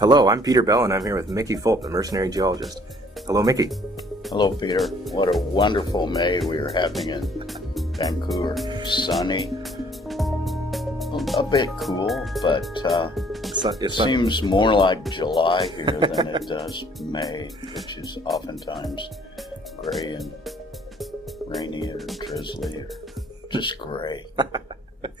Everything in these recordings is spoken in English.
Hello, I'm Peter Bell, and I'm here with Mickey Fulp, the Mercenary Geologist. Hello, Mickey. Hello, Peter. What a wonderful May we are having in Vancouver. Sunny, a bit cool, but it seems more like July here than it does May, which is oftentimes gray and rainy or drizzly or just gray.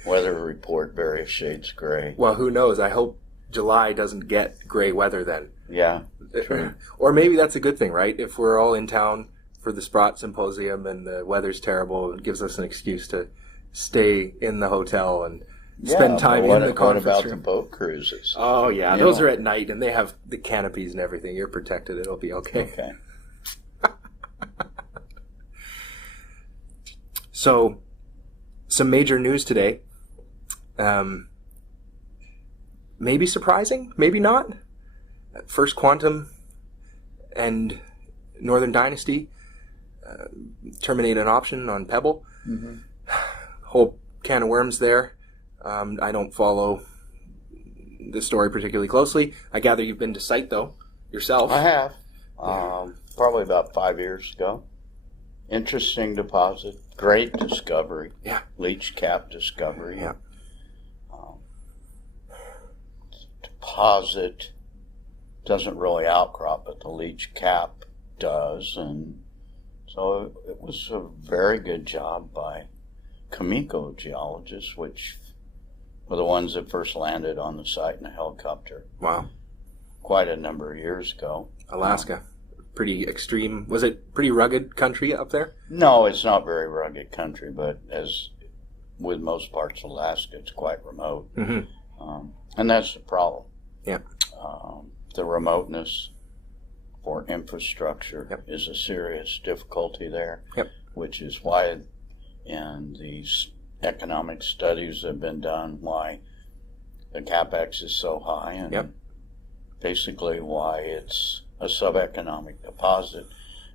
Weather report, various shades gray. Well, who knows? I hope July doesn't get gray weather then. Yeah, true. Or maybe that's a good thing, right? If we're all in town for the Sprott Symposium and the weather's terrible, it gives us an excuse to stay in the hotel and spend time in the conference room. What about the boat cruises? Oh, yeah. Those are at night, and they have the canopies and everything. You're protected. It'll be okay. Okay. So, some major news today. Maybe surprising, maybe not. First Quantum and Northern Dynasty terminate an option on Pebble. Mm-hmm. Whole can of worms there. I don't follow the story particularly closely. I gather you've been to site, though, yourself. I have. Probably about 5 years ago. Interesting deposit. Great discovery. Yeah. Leach cap discovery. Yeah. Deposit doesn't really outcrop, but the leach cap does, and so it was a very good job by Mickey Geologists, which were the ones that first landed on the site in a helicopter. Wow. Quite a number of years ago. Alaska. Pretty extreme. Was it pretty rugged country up there? No, it's not very rugged country, but as with most parts of Alaska, it's quite remote. Mm-hmm. And that's the problem. Yeah. The remoteness for infrastructure is a serious difficulty there, which is why in these economic studies that have been done, why the capex is so high, and basically why it's a sub-economic deposit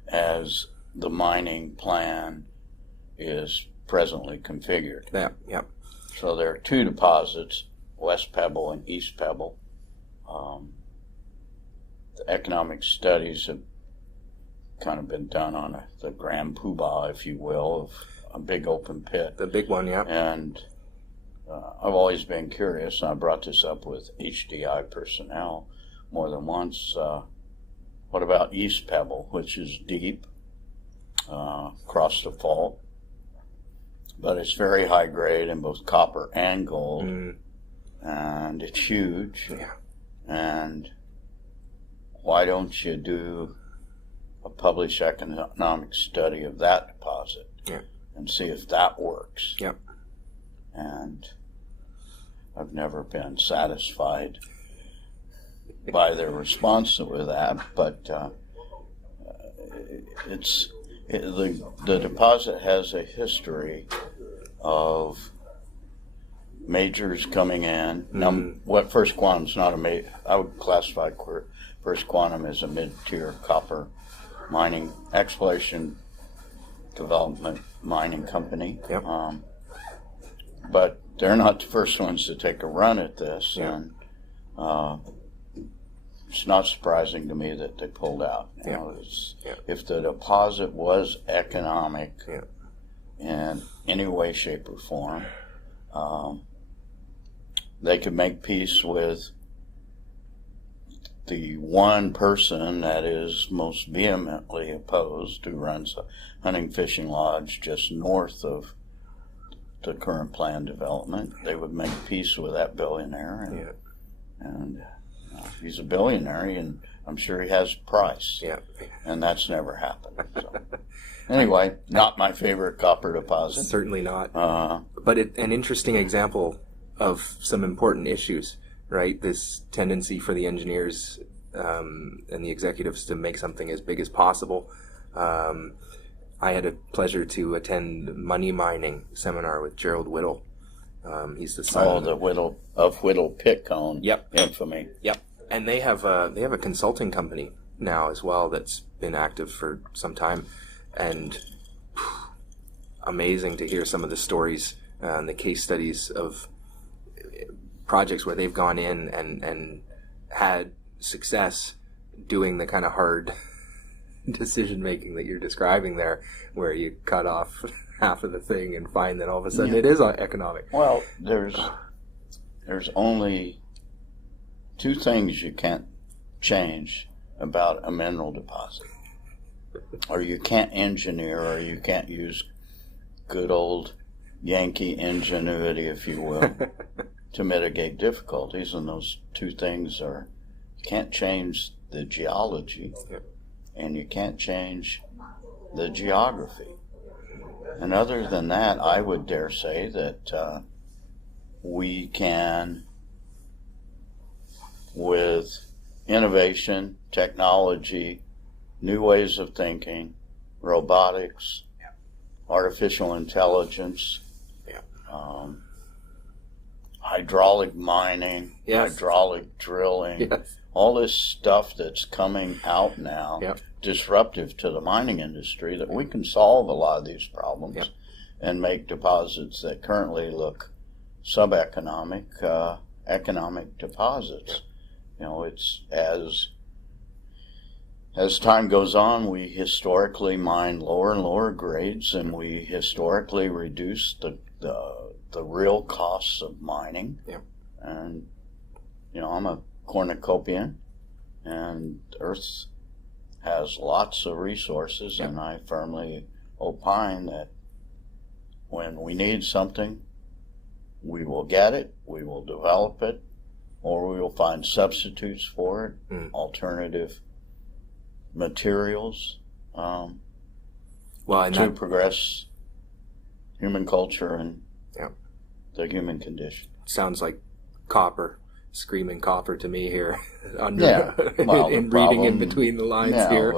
as the mining plan is presently configured. So there are two deposits, West Pebble and East Pebble. The economic studies have kind of been done on the grand poobah, if you will, of a big open pit. The big one, yeah. And I've always been curious, and I brought this up with HDI personnel more than once. What about East Pebble, which is deep, across the fault, but it's very high grade in both copper and gold. And it's huge. Yeah. And why don't you do a published economic study of that deposit and see if that works? Yep. And I've never been satisfied by their response with that, but the deposit has a history of majors coming in. What First Quantum's not a major. I would classify First Quantum as a mid-tier copper mining exploration development mining company. But they're not the first ones to take a run at this, and it's not surprising to me that they pulled out. If the deposit was economic in any way, shape, or form, they could make peace with the one person that is most vehemently opposed, who runs a hunting fishing lodge just north of the current planned development. They would make peace with that billionaire, and he's a billionaire, and I'm sure he has a price. And that's never happened. So. Anyway, not my favorite copper deposit. Certainly not. But an interesting example of some important issues, right? This tendency for the engineers and the executives to make something as big as possible. I had a pleasure to attend money mining seminar with Gerald Whittle. He's the son of Whittle Pitcone. Infamy. And they have a consulting company now as well that's been active for some time, and amazing to hear some of the stories and the case studies of projects where they've gone in and had success doing the kind of hard decision making that you're describing there, where you cut off half of the thing and find that all of a sudden it is economic. Well, there's only two things you can't change about a mineral deposit. Or you can't engineer, or you can't use good old Yankee ingenuity, if you will, to mitigate difficulties. And those two things are, you can't change the geology, and you can't change the geography. And other than that, I would dare say that we can, with innovation, technology, new ways of thinking, robotics, artificial intelligence, hydraulic mining, hydraulic drilling, all this stuff that's coming out now, disruptive to the mining industry, that we can solve a lot of these problems and make deposits that currently look sub-economic, economic deposits. You know, it's as time goes on, we historically mine lower and lower grades, and we historically reduce the real costs of mining. And, you know, I'm a cornucopian, and Earth has lots of resources, and I firmly opine that when we need something, we will get it, we will develop it, or we will find substitutes for it, alternative materials to progress human culture and the human condition. Sounds like copper, screaming copper to me here. In reading in between the lines here.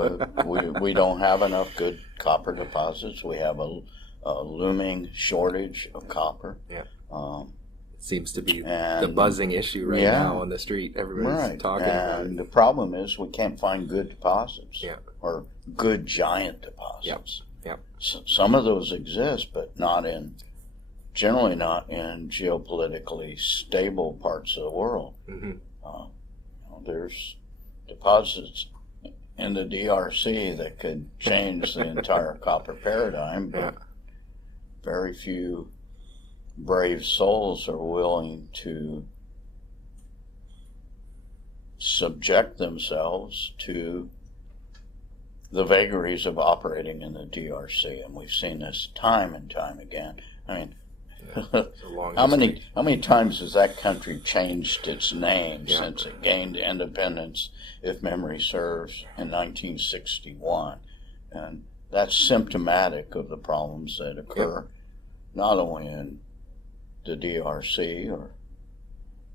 we don't have enough good copper deposits. We have a looming shortage of copper. Seems to be the buzzing issue right now on the street. Everybody's talking about it. And the problem is we can't find good deposits or good giant deposits. So some of those exist, but generally not in geopolitically stable parts of the world. There's deposits in the DRC that could change the entire copper paradigm, but very few brave souls are willing to subject themselves to the vagaries of operating in the DRC, and we've seen this time and time again. I mean, how many times has that country changed its name since it gained independence, if memory serves, in 1961? And that's symptomatic of the problems that occur not only in the DRC or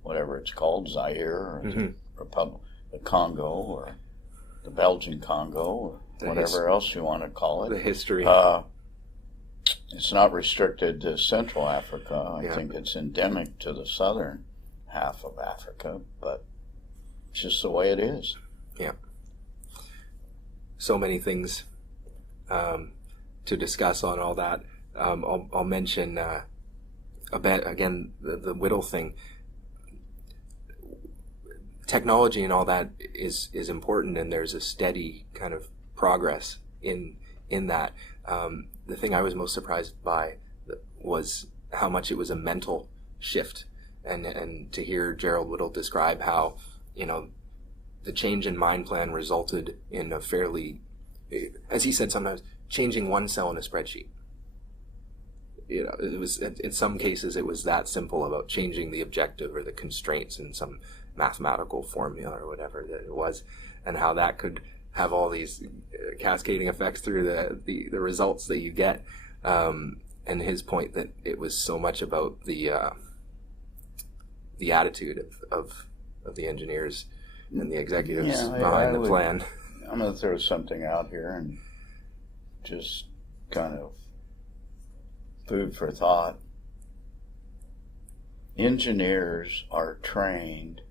whatever it's called, Zaire, or the Republic of Congo, or the Belgian Congo, or whatever else you want to call it. The history. It's not restricted to Central Africa. I think it's endemic to the southern half of Africa, but it's just the way it is. So many things to discuss on all that. I'll mention again the Whittle thing. Technology and all that is important, and there's a steady kind of progress in that. The thing I was most surprised by was how much it was a mental shift, and to hear Gerald Whittle describe how, you know, the change in mine plan resulted in a fairly, as he said sometimes, changing one cell in a spreadsheet. You know, it was, in some cases it was that simple, about changing the objective or the constraints in some mathematical formula or whatever that it was, and how that could have all these cascading effects through the results that you get. And his point that it was so much about the attitude of the engineers and the executives behind the plan. I'm going to throw something out here and just kind of food for thought. Engineers are trained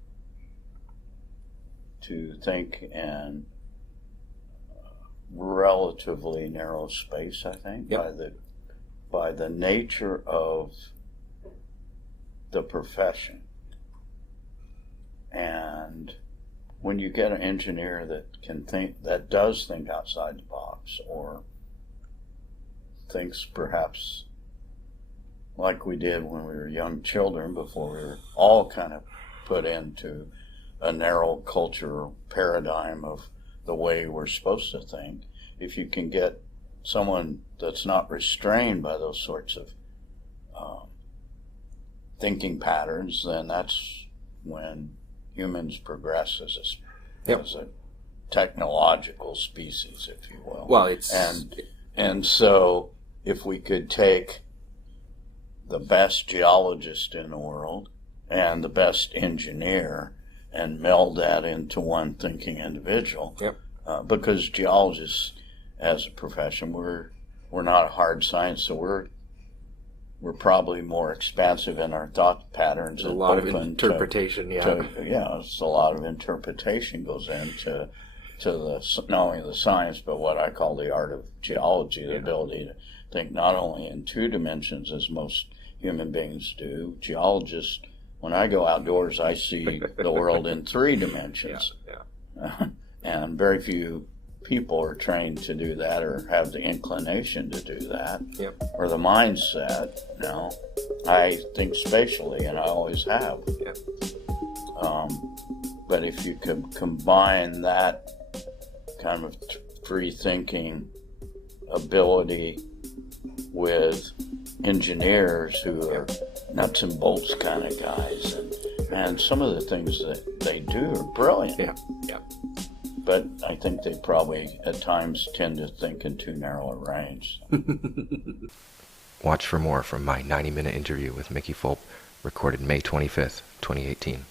to think in relatively narrow space, I think, by the nature of the profession. And when you get an engineer that does think outside the box, or thinks perhaps like we did when we were young children before we were all kind of put into a narrow cultural paradigm of the way we're supposed to think. If you can get someone that's not restrained by those sorts of thinking patterns, then that's when humans progress as a technological species, if you will. Well, and so if we could take the best geologist in the world and the best engineer and meld that into one thinking individual, because geologists as a profession, we're not a hard science, so we're probably more expansive in our thought patterns. There's a lot of interpretation, it's a lot of interpretation goes into not only the science, but what I call the art of geology, the ability to think not only in two dimensions as most human beings do. Geologists, when I go outdoors, I see the world in three dimensions. And very few people are trained to do that or have the inclination to do that or the mindset. Now, I think spatially, and I always have. But if you could combine that kind of free thinking ability with engineers who are nuts and bolts kind of guys, and some of the things that they do are brilliant. But I think they probably at times tend to think in too narrow a range. Watch for more from my 90-minute interview with Mickey Fulp, recorded May 25th, 2018.